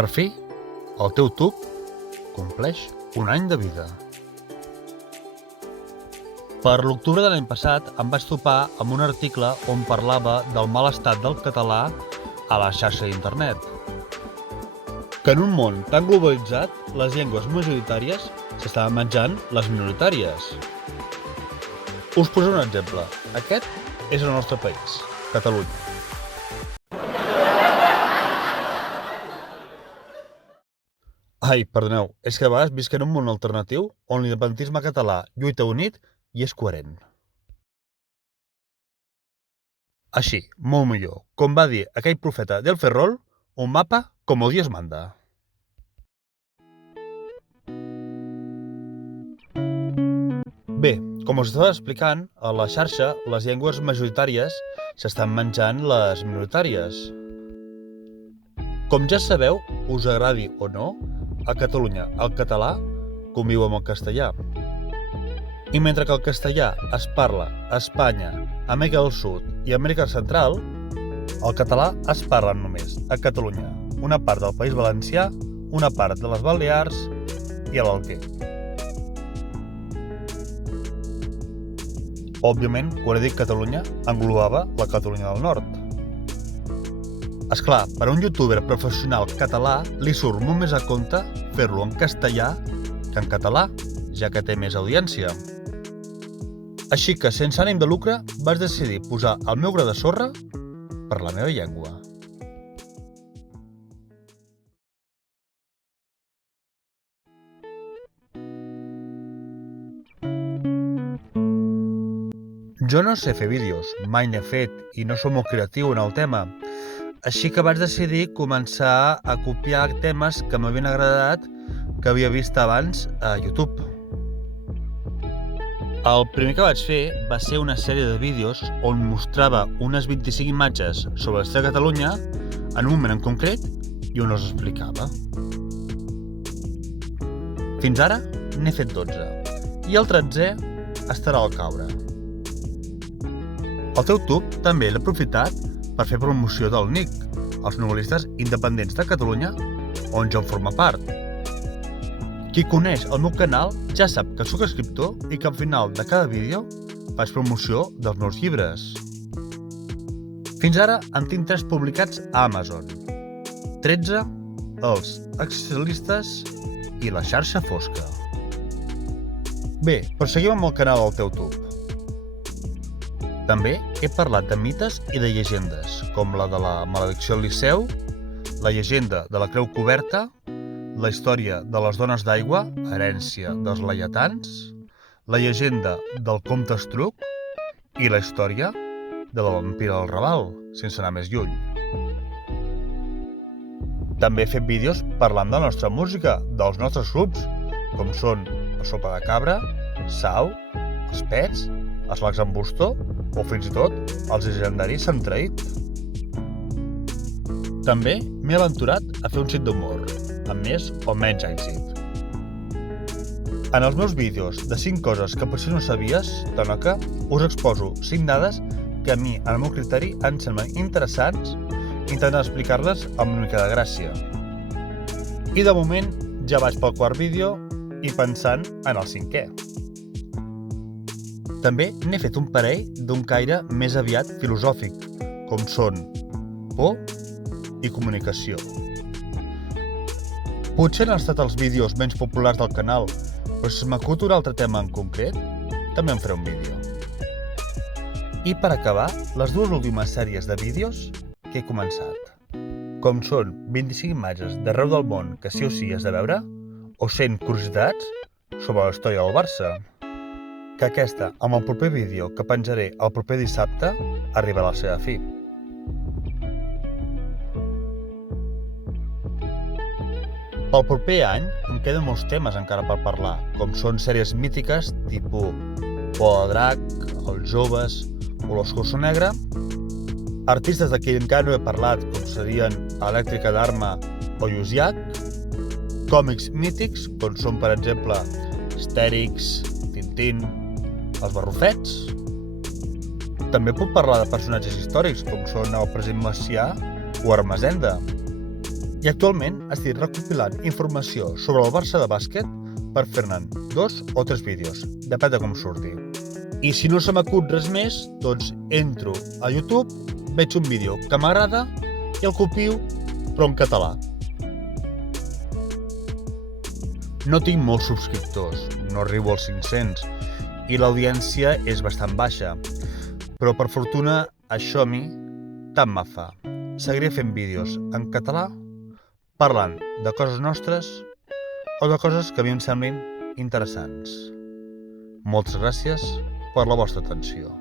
Per fi, el teu tub compleix un any de vida. Per l'octubre de l'any passat em vaig topar amb un article on parlava del mal estat del català a la xarxa d'internet. Que en un món tan globalitzat, les llengües majoritàries s'estaven menjant les minoritàries. Us posaré un exemple. Aquest és el nostre país, Catalunya. Ai, perdoneu, és que a vegades visc en un món alternatiu on l'independentisme català lluita unit i és coherent. Així, molt millor, com va dir aquell profeta del Ferrol, un mapa como Dios manda. Bé, com us estava explicant, a la xarxa les llengües majoritàries s'estan menjant les minoritàries. Com ja sabeu, us agradi o no, a Catalunya el català conviu amb el castellà. I mentre que el castellà es parla a Espanya, Amèrica del Sud i Amèrica Central, el català es parla només a Catalunya, una part del País Valencià, una part de les Balears i a l'Alguer. Òbviament, quan he dit Catalunya, englobava la Catalunya del Nord. Esclar, per a un youtuber professional català li surt molt més a compte fer-lo en castellà que en català, ja que té més audiència. Així que, sense ànim de lucre, vaig decidir posar el meu gra de sorra per la meva llengua. Jo no sé fer vídeos, mai n'he fet i no soc molt creatiu en el tema, així que vaig decidir començar a copiar temes que m'havien agradat que havia vist abans a YouTube. El primer que vaig fer va ser una sèrie de vídeos on mostrava unes 25 imatges sobre l'història de Catalunya en un moment en concret i on els explicava. Fins ara n'he fet 12 i el 13è estarà al caure. El teu tub també l'he aprofitat per fer promoció del NIC, els novel·listes independents de Catalunya, on jo en formo part. Qui coneix el meu canal ja sap que soc escriptor i que al final de cada vídeo faig promoció dels meus llibres. Fins ara en tinc 3 publicats a Amazon, 13 Els Existencialistes i La Xarxa Fosca. Bé, proseguim amb el canal del teu tub. També he parlat de mites i de llegendes, com la de la maledicció al Liceu, la llegenda de la Creu Coberta, la història de les dones d'aigua, herència dels laietans, la llegenda del comte Estruc i la història de la vampira del Raval, sense anar més lluny. També he fet vídeos parlant de la nostra música, dels nostres grups, com són la Sopa de Cabra, Sau, els Pets, els Lacs amb Bustó o fins i tot els llegendaris Sant Traït. També m'he aventurat a fer un xic d'humor, amb més o menys èxit. En els meus vídeos de 5 coses que potser no sabies, Tonoca, us exposo 5 dades que a mi, al meu criteri, em semblen interessants intentant explicar-les amb una mica de gràcia. I de moment ja vaig pel 4è vídeo i pensant en el 5è. També n'he fet un parell d'un caire més aviat filosòfic, com són por i comunicació. Potser han estat els vídeos menys populars del canal, però si m'acut un altre tema en concret, també en faré un vídeo. I per acabar, les 2 últimes sèries de vídeos que he començat, com són 25 imatges d'arreu del món que sí o sí has de veure, o 100 curiositats sobre la història del Barça, que aquesta, amb el proper vídeo que penjaré el proper dissabte, arribarà a la seva fi. Pel proper any em queden molts temes encara per parlar, com són sèries mítiques tipus Por de Drac, Els Joves o L'Oscurso Negre, artistes de qui encara no he parlat, com serien Elèctrica d'Arma o Lluciac, còmics mítics, com són, per exemple, Astèrix, Tintín, Els Barrufets. També puc parlar de personatges històrics com són el president Macià o Ermessenda. I actualment estic recopilant informació sobre el Barça de bàsquet per fer-ne 2 o 3 vídeos, depèn de com surti. I si no se m'acut res més, doncs entro a YouTube, veig un vídeo que m'agrada i el copio, però en català. No tinc molts subscriptors, no arribo als 500, i l'audiència és bastant baixa, però per fortuna això a mi tant me fa. Seguiré fent vídeos en català, parlant de coses nostres o de coses que a mi em semblin interessants. Moltes gràcies per la vostra atenció.